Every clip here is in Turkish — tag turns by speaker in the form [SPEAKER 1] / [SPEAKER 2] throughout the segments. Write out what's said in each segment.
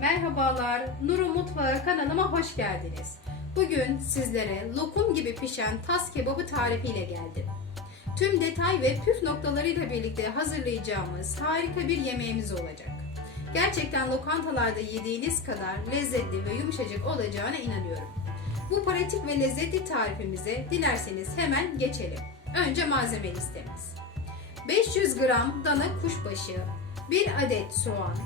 [SPEAKER 1] Merhabalar, Nuru Mutfağı kanalıma hoş geldiniz. Bugün sizlere lokum gibi pişen tas kebabı tarifiyle geldim. Tüm detay ve püf noktalarıyla birlikte hazırlayacağımız harika bir yemeğimiz olacak. Gerçekten lokantalarda yediğiniz kadar lezzetli ve yumuşacık olacağına inanıyorum. Bu pratik ve lezzetli tarifimize dilerseniz hemen geçelim. Önce malzeme listemiz. 500 gram dana kuşbaşı, 1 adet soğan,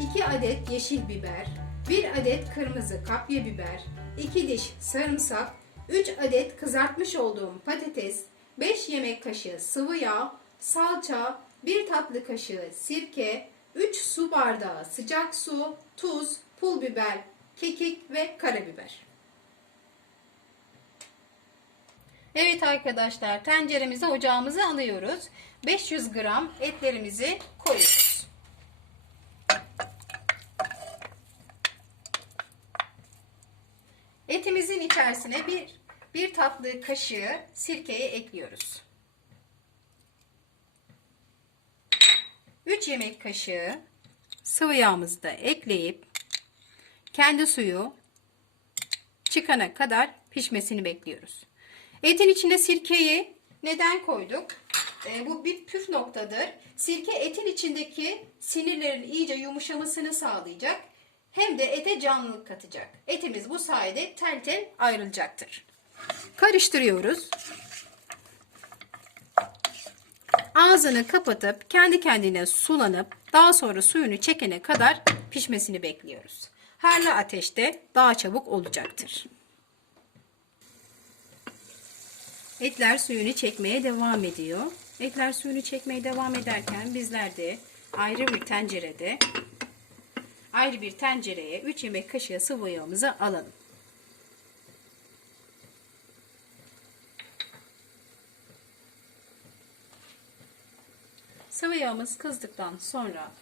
[SPEAKER 1] 2 adet yeşil biber, 1 adet kırmızı kapya biber, 2 diş sarımsak, 3 adet kızartmış olduğum patates, 5 yemek kaşığı sıvı yağ, salça, 1 tatlı kaşığı sirke, 3 su bardağı sıcak su, tuz, pul biber, kekik ve karabiber. Evet arkadaşlar tenceremize ocağımızı alıyoruz. 500 gram etlerimizi koyuyoruz. Etimizin içerisine bir, bir tatlı kaşığı sirkeyi ekliyoruz. 3 yemek kaşığı sıvı yağımızı da ekleyip kendi suyu çıkana kadar pişmesini bekliyoruz. Etin içine sirkeyi neden koyduk? E, bu bir püf noktadır. Sirke etin içindeki sinirlerin iyice yumuşamasını sağlayacak. Hem de ete canlılık katacak. Etimiz bu sayede tel tel ayrılacaktır. Karıştırıyoruz. Ağzını kapatıp kendi kendine sulanıp daha sonra suyunu çekene kadar pişmesini bekliyoruz. Harlı ateşte daha çabuk olacaktır. Etler suyunu çekmeye devam ediyor. Etler suyunu çekmeye devam ederken bizler de ayrı bir tencerede ayrı bir tencereye 3 yemek kaşığı sıvı yağımızı alalım. Sıvı yağımız kızdıktan sonra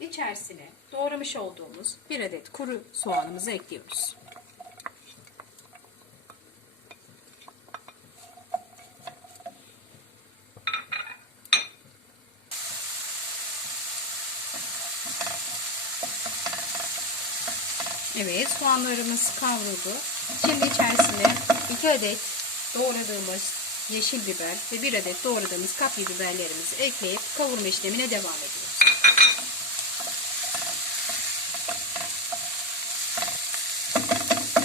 [SPEAKER 1] içerisine doğramış olduğumuz bir adet kuru soğanımızı ekliyoruz. Evet soğanlarımız kavruldu. Şimdi içerisine 2 adet doğradığımız yeşil biber ve 1 adet doğradığımız kapya biberlerimizi ekleyip kavurma işlemine devam ediyoruz.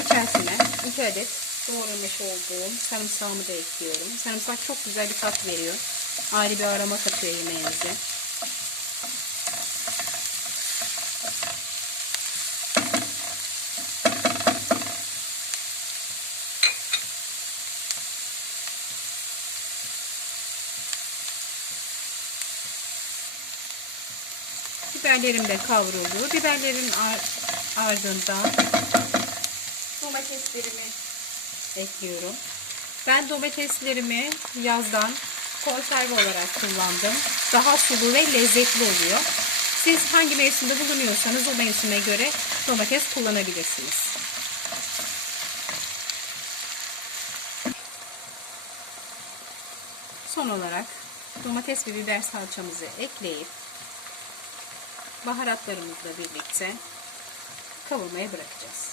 [SPEAKER 1] İçerisine 2 adet doğramış olduğum sarımsağımı da ekliyorum. Sarımsak çok güzel bir tat veriyor. Ayrı bir aroma katıyor yemeğimize. Biberlerim de kavruldu. Biberlerin ardından domateslerimi ekliyorum. Ben domateslerimi yazdan konserve olarak kullandım. Daha sulu ve lezzetli oluyor. Siz hangi mevsimde bulunuyorsanız o mevsime göre domates kullanabilirsiniz. Son olarak domates ve biber salçamızı ekleyip baharatlarımızla birlikte kavurmaya bırakacağız.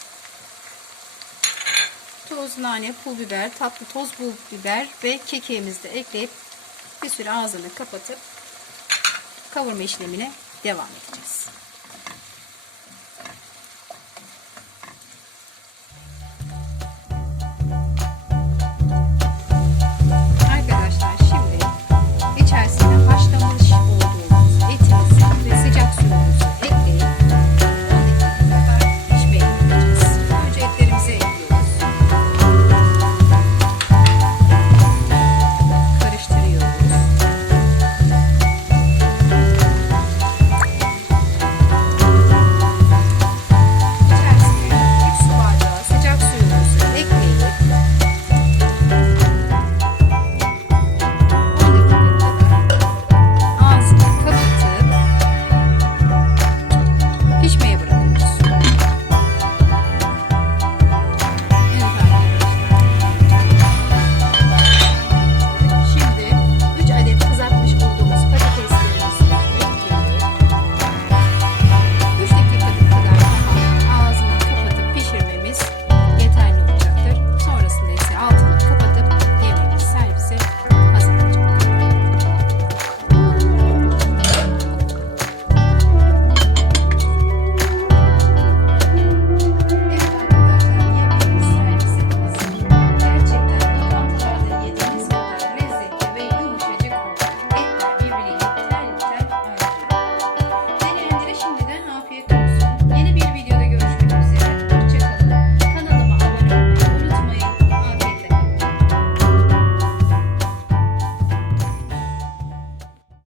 [SPEAKER 1] Toz nane, pul biber, tatlı toz pul biber ve kekiğimizi de ekleyip bir süre ağzını kapatıp kavurma işlemine devam edeceğiz.